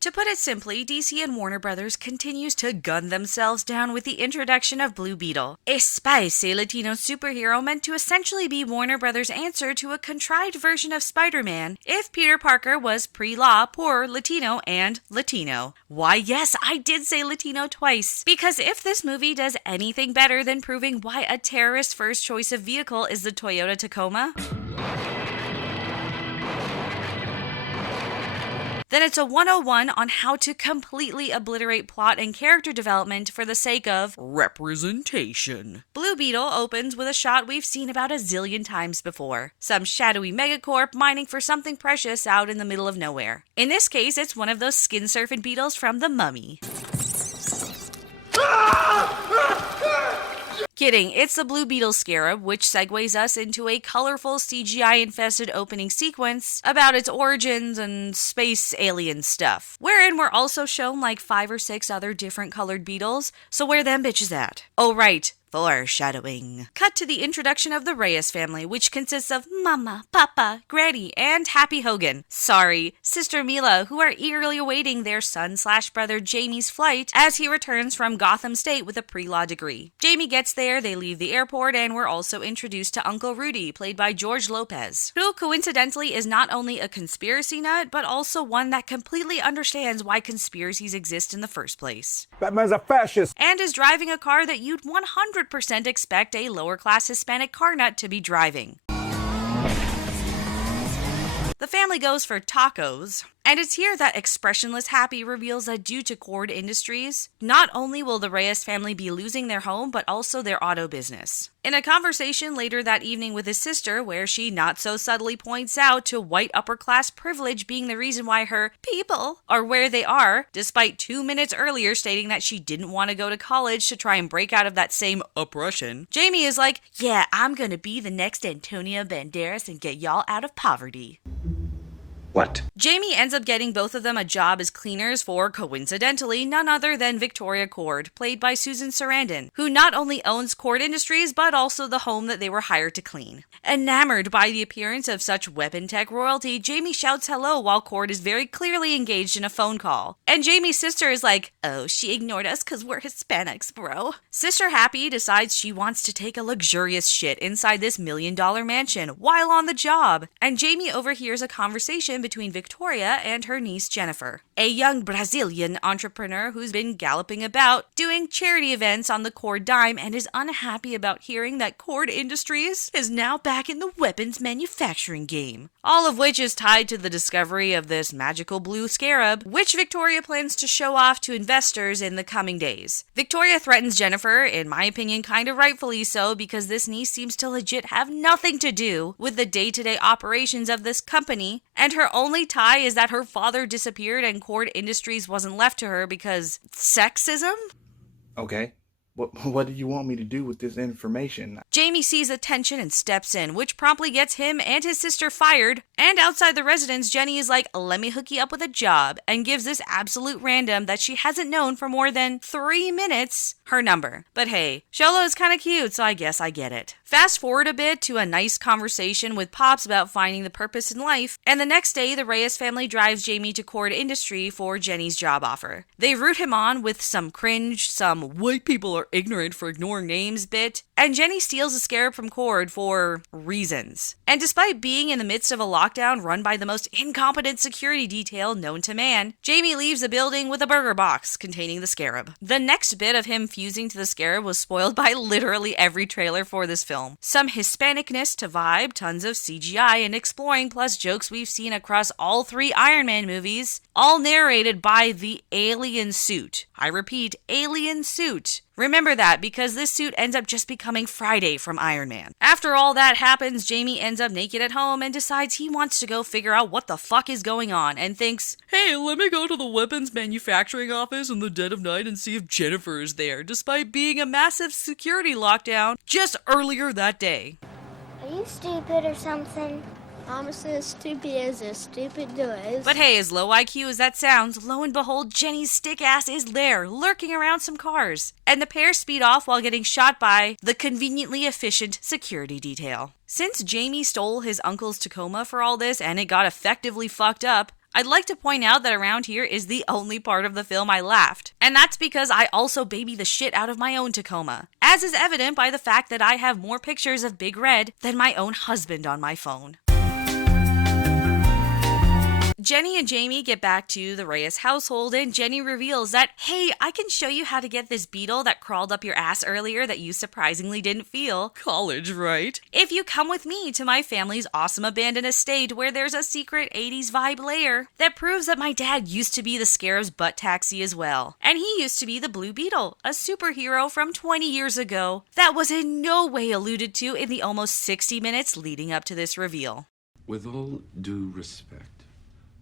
To put it simply, DC and Warner Brothers continues to gun themselves down with the introduction of Blue Beetle, a spicy Latino superhero meant to essentially be Warner Brothers' answer to a contrived version of Spider-Man if Peter Parker was pre-law, poor, Latino, and Latino. Why, yes, I did say Latino twice. Because if this movie does anything better than proving why a terrorist's first choice of vehicle is the Toyota Tacoma, then it's a 101 on how to completely obliterate plot and character development for the sake of representation. Blue Beetle opens with a shot we've seen about a zillion times before. Some shadowy megacorp mining for something precious out in the middle of nowhere. In this case, it's one of those skin-surfing beetles from The Mummy. Kidding, it's the Blue Beetle scarab, which segues us into a colorful CGI-infested opening sequence about its origins and space alien stuff, wherein we're also shown like 5 or 6 other different colored beetles, so where them bitches at? Oh right, foreshadowing. Cut to the introduction of the Reyes family, which consists of Mama, Papa, Granny, and Happy Hogan. Sorry, Sister Mila, who are eagerly awaiting their son/brother Jamie's flight as he returns from Gotham State with a pre-law degree. Jamie gets there, they leave the airport, and we're also introduced to Uncle Rudy, played by George Lopez, who coincidentally is not only a conspiracy nut, but also one that completely understands why conspiracies exist in the first place. That man's a fascist! And is driving a car that you'd 100% expect a lower-class Hispanic car nut to be driving. The family goes for tacos, and it's here that expressionless Happy reveals that due to Cord Industries, not only will the Reyes family be losing their home, but also their auto business. In a conversation later that evening with his sister, where she not so subtly points out to white upper-class privilege being the reason why her people are where they are, despite 2 minutes earlier stating that she didn't want to go to college to try and break out of that same oppression, Jamie is like, yeah, I'm gonna be the next Antonio Banderas and get y'all out of poverty. What? Jamie ends up getting both of them a job as cleaners for, coincidentally, none other than Victoria Cord, played by Susan Sarandon, who not only owns Cord Industries, but also the home that they were hired to clean. Enamored by the appearance of such weapon tech royalty, Jamie shouts hello while Cord is very clearly engaged in a phone call. And Jamie's sister is like, oh, she ignored us because we're Hispanics, bro. Sister Happy decides she wants to take a luxurious shit inside this $1 million mansion while on the job, and Jamie overhears a conversation between Victoria and her niece Jennifer, a young Brazilian entrepreneur who's been galloping about doing charity events on the Cord dime and is unhappy about hearing that Cord Industries is now back in the weapons manufacturing game. All of which is tied to the discovery of this magical blue scarab, which Victoria plans to show off to investors in the coming days. Victoria threatens Jennifer, in my opinion kind of rightfully so, because this niece seems to legit have nothing to do with the day-to-day operations of this company, and her only tie is that her father disappeared and Cord Industries wasn't left to her because sexism? Okay. What do you want me to do with this information? Jamie sees the tension and steps in, which promptly gets him and his sister fired. And outside the residence, Jenny is like, let me hook you up with a job, and gives this absolute random that she hasn't known for more than 3 minutes her number. But hey, Sholo is kind of cute, so I guess I get it. Fast forward a bit to a nice conversation with Pops about finding the purpose in life, and the next day the Reyes family drives Jamie to Cord Industry for Jenny's job offer. They root him on with some cringe, some white people are ignorant for ignoring names bit, and Jenny steals a scarab from Cord for reasons. And despite being in the midst of a lockdown run by the most incompetent security detail known to man, Jamie leaves the building with a burger box containing the scarab. The next bit of him fusing to the scarab was spoiled by literally every trailer for this film. Some Hispanicness to vibe, tons of CGI and exploring, plus jokes we've seen across all 3 Iron Man movies, all narrated by the alien suit. I repeat, alien suit. Remember that, because this suit ends up just becoming Friday from Iron Man. After all that happens, Jamie ends up naked at home and decides he wants to go figure out what the fuck is going on, and thinks, hey, let me go to the weapons manufacturing office in the dead of night and see if Jennifer is there, despite being a massive security lockdown just earlier that day. Are you stupid or something? I'm as stupid as a stupid does. But hey, as low IQ as that sounds, lo and behold, Jenny's stick ass is there, lurking around some cars. And the pair speed off while getting shot by the conveniently efficient security detail. Since Jamie stole his uncle's Tacoma for all this and it got effectively fucked up, I'd like to point out that around here is the only part of the film I laughed, and that's because I also baby the shit out of my own Tacoma, as is evident by the fact that I have more pictures of Big Red than my own husband on my phone. Jenny and Jamie get back to the Reyes household, and Jenny reveals that, hey, I can show you how to get this beetle that crawled up your ass earlier that you surprisingly didn't feel. College, right? If you come with me to my family's awesome abandoned estate where there's a secret 80s vibe layer that proves that my dad used to be the Scarab's butt taxi as well. And he used to be the Blue Beetle, a superhero from 20 years ago that was in no way alluded to in the almost 60 minutes leading up to this reveal. With all due respect,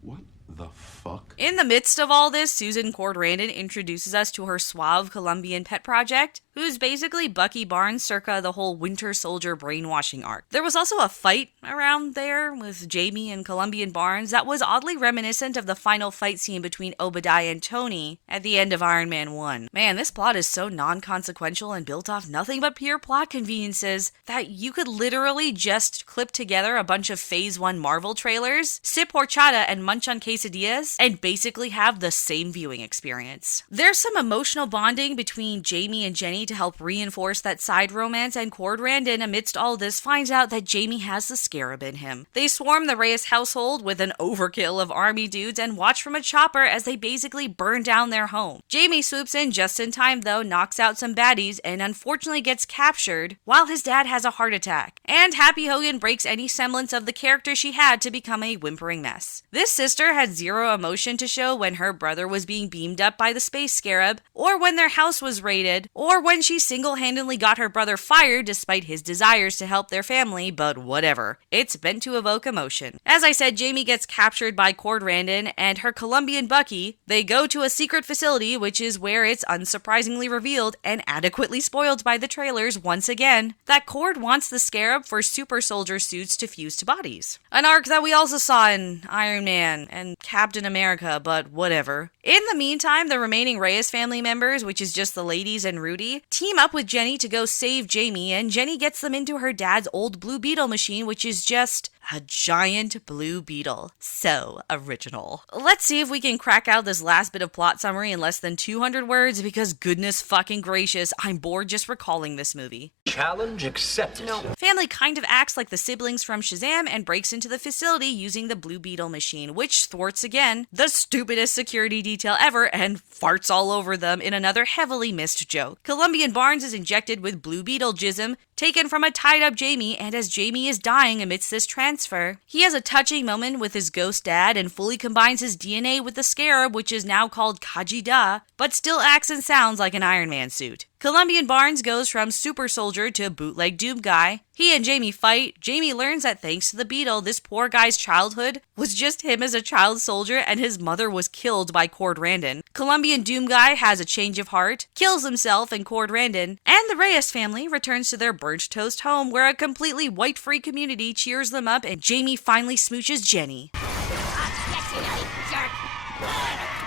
what the fuck? In the midst of all this, Susan Cord Randon introduces us to her suave Colombian pet project, who's basically Bucky Barnes circa the whole Winter Soldier brainwashing arc. There was also a fight around there with Jamie and Colombian Barnes that was oddly reminiscent of the final fight scene between Obadiah and Tony at the end of Iron Man 1. Man, this plot is so non-consequential and built off nothing but pure plot conveniences that you could literally just clip together a bunch of Phase 1 Marvel trailers, sip horchata and munch on quesadillas, and basically have the same viewing experience. There's some emotional bonding between Jamie and Jenny to help reinforce that side romance, and Cord Randon, amidst all this, finds out that Jamie has the Scarab in him. They swarm the Reyes household with an overkill of army dudes and watch from a chopper as they basically burn down their home. Jamie swoops in just in time though, knocks out some baddies, and unfortunately gets captured while his dad has a heart attack. And Happy Hogan breaks any semblance of the character she had to become a whimpering mess. This sister had zero emotion to show when her brother was being beamed up by the space scarab, or when their house was raided, or when she single-handedly got her brother fired despite his desires to help their family, but whatever. It's meant to evoke emotion. As I said, Jamie gets captured by Cord Randon and her Colombian Bucky. They go to a secret facility, which is where it's unsurprisingly revealed and adequately spoiled by the trailers once again that Cord wants the Scarab for super soldier suits to fuse to bodies. An arc that we also saw in Iron Man and Captain America, but whatever. In the meantime, the remaining Reyes family members, which is just the ladies and Rudy, team up with Jenny to go save Jamie, and Jenny gets them into her dad's old Blue Beetle machine, which is just a giant Blue Beetle. So original. Let's see if we can crack out this last bit of plot summary in less than 200 words, because goodness fucking gracious, I'm bored just recalling this movie. Challenge accepted. Family kind of acts like the siblings from Shazam and breaks into the facility using the Blue Beetle machine, which thwarts again the stupidest security detail ever and farts all over them in another heavily missed joke. Colombian Barnes is injected with Blue Beetle jism, taken from a tied-up Jamie, and as Jamie is dying amidst this transfer, he has a touching moment with his ghost dad and fully combines his DNA with the Scarab, which is now called Kajida, but still acts and sounds like an Iron Man suit. Colombian Barnes goes from super soldier to bootleg Doom guy. He and Jamie fight. Jamie learns that thanks to the Beetle, this poor guy's childhood was just him as a child soldier and his mother was killed by Cord Randon. Colombian Doom guy has a change of heart, kills himself and Cord Randon, and the Reyes family returns to their burnt toast home where a completely white-free community cheers them up and Jamie finally smooches Jenny.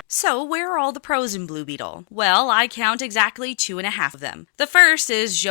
So, where are all the pros in Blue Beetle? Well, I count exactly 2.5 of them. The first is the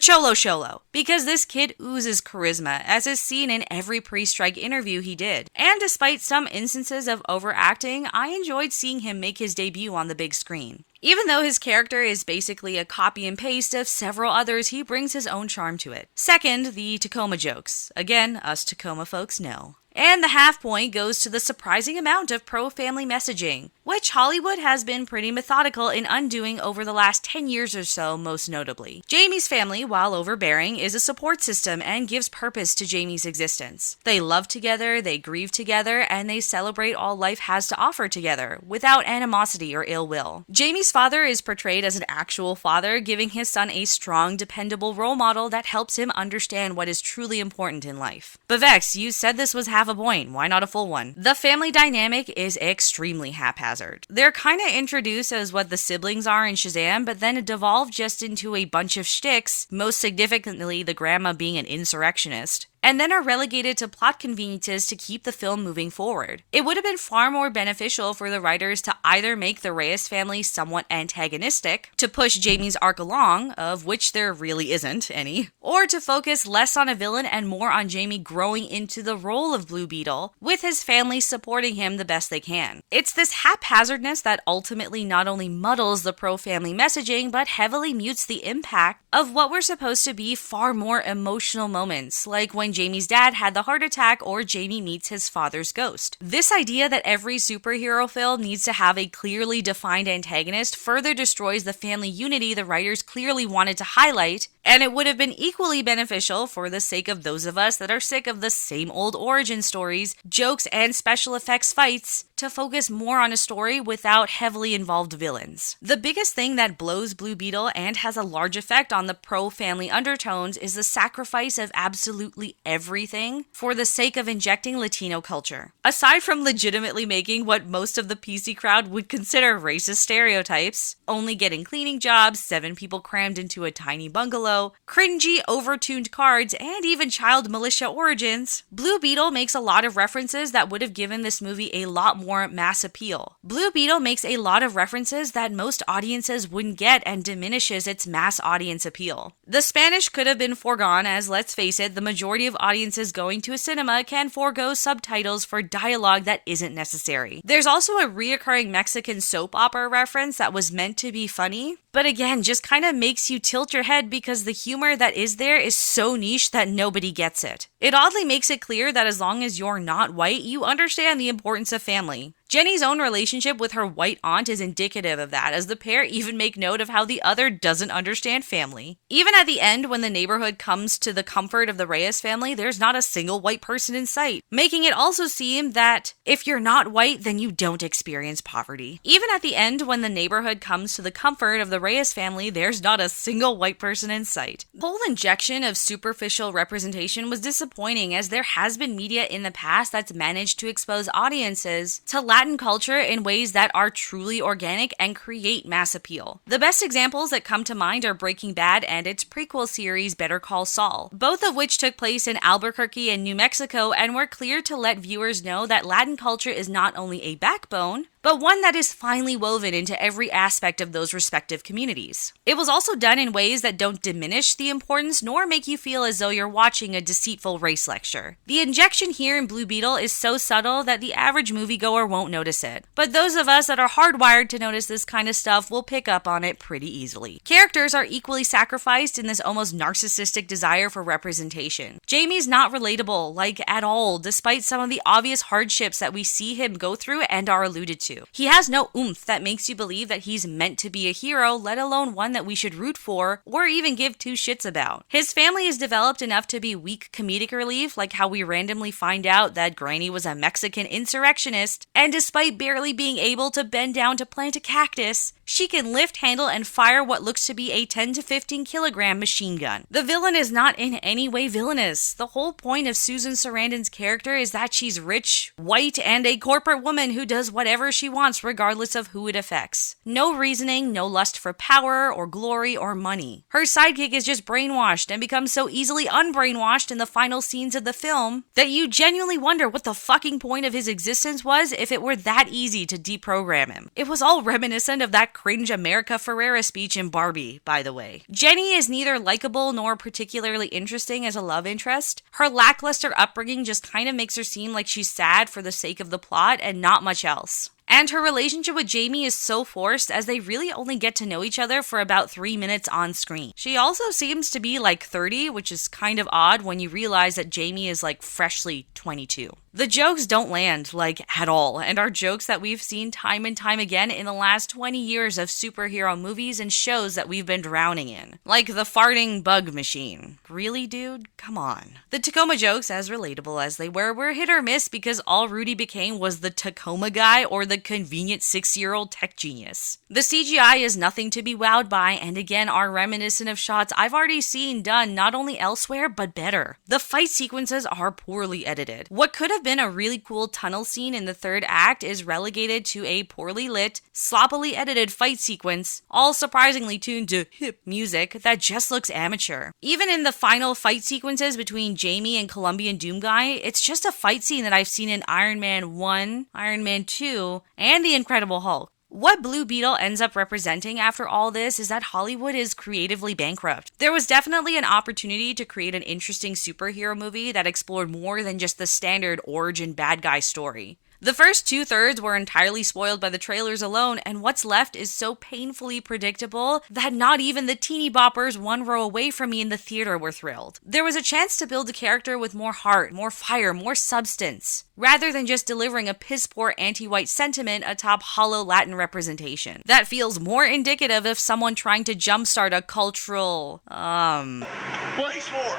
Cholo Sholo, because this kid oozes charisma, as is seen in every pre-strike interview he did. And despite some instances of overacting, I enjoyed seeing him make his debut on the big screen. Even though his character is basically a copy and paste of several others, he brings his own charm to it. Second, the Tacoma jokes. Again, us Tacoma folks know. And the half point goes to the surprising amount of pro-family messaging, which Hollywood has been pretty methodical in undoing over the last 10 years or so, most notably. Jamie's family, while overbearing, is a support system and gives purpose to Jamie's existence. They love together, they grieve together, and they celebrate all life has to offer together, without animosity or ill will. Jamie's father is portrayed as an actual father, giving his son a strong, dependable role model that helps him understand what is truly important in life. But Vex, you said this was half a point, why not a full one? The family dynamic is extremely haphazard. They're kinda introduced as what the siblings are in Shazam, but then it devolved just into a bunch of shticks, most significantly the grandma being an insurrectionist. and then are relegated to plot conveniences to keep the film moving forward. It would have been far more beneficial for the writers to either make the Reyes family somewhat antagonistic, to push Jamie's arc along, of which there really isn't any, or to focus less on a villain and more on Jamie growing into the role of Blue Beetle, with his family supporting him the best they can. It's this haphazardness that ultimately not only muddles the pro-family messaging, but heavily mutes the impact of what were supposed to be far more emotional moments, like when Jamie's dad had the heart attack or Jamie meets his father's ghost. This idea that every superhero film needs to have a clearly defined antagonist further destroys the family unity the writers clearly wanted to highlight, and it would have been equally beneficial for the sake of those of us that are sick of the same old origin stories, jokes, and special effects fights to focus more on a story without heavily involved villains. The biggest thing that blows Blue Beetle and has a large effect on the pro-family undertones is the sacrifice of absolutely everything for the sake of injecting Latino culture. Aside from legitimately making what most of the PC crowd would consider racist stereotypes, only getting cleaning jobs, 7 people crammed into a tiny bungalow, cringy, overtuned cards, and even child militia origins, Blue Beetle makes a lot of references that would have given this movie a lot more mass appeal. Blue Beetle makes a lot of references that most audiences wouldn't get and diminishes its mass audience appeal. The Spanish could have been foregone, as let's face it, the majority of audiences going to a cinema can forego subtitles for dialogue that isn't necessary. There's also a reoccurring Mexican soap opera reference that was meant to be funny, but again, just kind of makes you tilt your head because the humor that is there is so niche that nobody gets it. It oddly makes it clear that as long as you're not white, you understand the importance of family. Jenny's own relationship with her white aunt is indicative of that, as the pair even make note of how the other doesn't understand family. Even at the end, when the neighborhood comes to the comfort of the Reyes family, there's not a single white person in sight, making it also seem that if you're not white, then you don't experience poverty. Even at the end, when the neighborhood comes to the comfort of the Reyes family, there's not a single white person in sight. The whole injection of superficial representation was disappointing, as there has been media in the past that's managed to expose audiences to Latin culture in ways that are truly organic and create mass appeal. The best examples that come to mind are Breaking Bad and its prequel series Better Call Saul, both of which took place in Albuquerque and New Mexico and were clear to let viewers know that Latin culture is not only a backbone, but one that is finely woven into every aspect of those respective communities. It was also done in ways that don't diminish the importance nor make you feel as though you're watching a deceitful race lecture. The injection here in Blue Beetle is so subtle that the average moviegoer won't notice it, but those of us that are hardwired to notice this kind of stuff will pick up on it pretty easily. Characters are equally sacrificed in this almost narcissistic desire for representation. Jamie's not relatable, like at all, despite some of the obvious hardships that we see him go through and are alluded to. He has no oomph that makes you believe that he's meant to be a hero, let alone one that we should root for or even give two shits about. His family is developed enough to be weak comedic relief, like how we randomly find out that Granny was a Mexican insurrectionist, and despite barely being able to bend down to plant a cactus, she can lift, handle, and fire what looks to be a 10 to 15 kilogram machine gun. The villain is not in any way villainous. The whole point of Susan Sarandon's character is that she's rich, white, and a corporate woman who does whatever she wants regardless of who it affects. No reasoning, no lust for power or glory or money. Her sidekick is just brainwashed and becomes so easily unbrainwashed in the final scenes of the film that you genuinely wonder what the fucking point of his existence was if it were that easy to deprogram him. It was all reminiscent of that cringe America Ferrera speech in Barbie, by the way. Jenny is neither likable nor particularly interesting as a love interest. Her lackluster upbringing just kind of makes her seem like she's sad for the sake of the plot and not much else. And her relationship with Jamie is so forced, as they really only get to know each other for about 3 minutes on screen. She also seems to be like 30, which is kind of odd when you realize that Jamie is like freshly 22. The jokes don't land, like, at all, and are jokes that we've seen time and time again in the last 20 years of superhero movies and shows that we've been drowning in. Like the farting bug machine. Really, dude? Come on. The Tacoma jokes, as relatable as they were hit or miss because all Rudy became was the Tacoma guy or the convenient 6-year-old tech genius. The CGI is nothing to be wowed by, and again are reminiscent of shots I've already seen done not only elsewhere, but better. The fight sequences are poorly edited. What could have have been a really cool tunnel scene in the third act is relegated to a poorly lit, sloppily edited fight sequence, all surprisingly tuned to hip music that just looks amateur. Even in the final fight sequences between Jamie and Colombian Doom Guy, it's just a fight scene that I've seen in Iron Man 1, Iron Man 2, and The Incredible Hulk. What Blue Beetle ends up representing after all this is that Hollywood is creatively bankrupt. There was definitely an opportunity to create an interesting superhero movie that explored more than just the standard origin bad guy story. The first 2/3 were entirely spoiled by the trailers alone, and what's left is so painfully predictable that not even the teeny boppers one row away from me in the theater were thrilled. There was a chance to build a character with more heart, more fire, more substance, rather than just delivering a piss-poor anti-white sentiment atop hollow Latin representation. That feels more indicative of someone trying to jumpstart a cultural, Race war!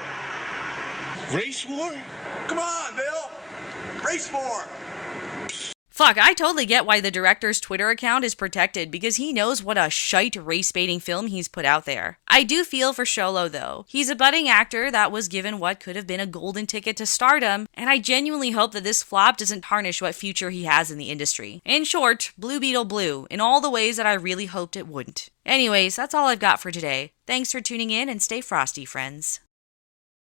Race war? Come on, Bill! Race war! Fuck, I totally get why the director's Twitter account is protected because he knows what a shite race-baiting film he's put out there. I do feel for Xolo though. He's a budding actor that was given what could have been a golden ticket to stardom, and I genuinely hope that this flop doesn't tarnish what future he has in the industry. In short, Blue Beetle blue, in all the ways that I really hoped it wouldn't. Anyways, that's all I've got for today. Thanks for tuning in and stay frosty, friends.